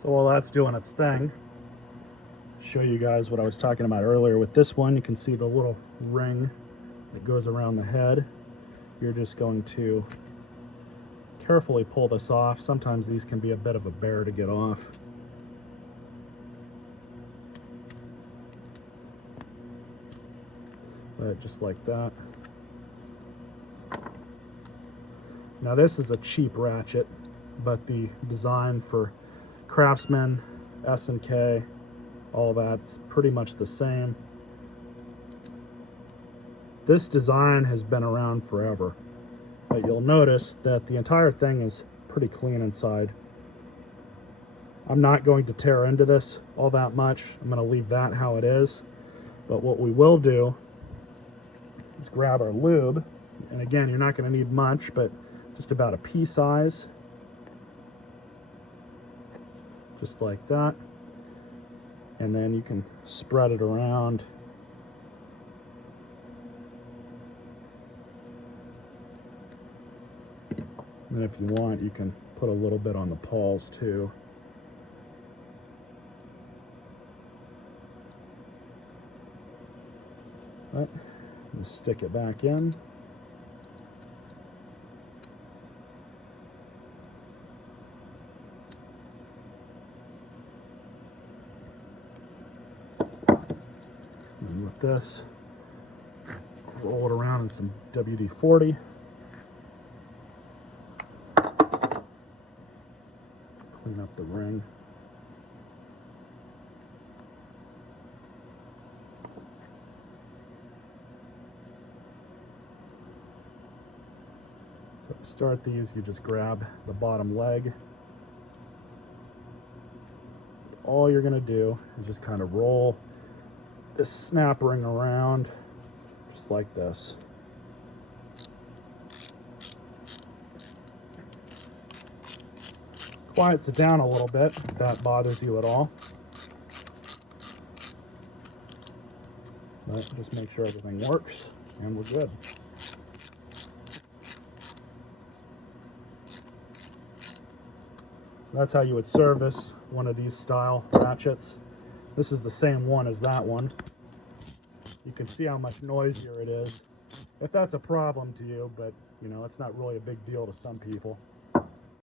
So while that's doing its thing, show you guys what I was talking about earlier. With this one, you can see the little ring that goes around the head. You're just going to carefully pull this off. Sometimes these can be a bit of a bear to get off. But just like that. Now this is a cheap ratchet, but the design for Craftsman, S&K, all that's pretty much the same. This design has been around forever, but you'll notice that the entire thing is pretty clean inside. I'm not going to tear into this all that much. I'm going to leave that how it is. But what we will do is grab our lube, and again, you're not going to need much, but just about a pea size, just like that. And then you can spread it around. And if you want, you can put a little bit on the pawls too. But just stick it back in. And with this, roll it around in some WD-40. Clean up the ring. So to start these, you just grab the bottom leg. All you're going to do is just kind of roll this snap ring around just like this. Quiets it down a little bit if that bothers you at all. But just make sure everything works and we're good. That's how you would service one of these style ratchets. This is the same one as that one. You can see how much noisier it is. If that's a problem to you, but you know, it's not really a big deal to some people.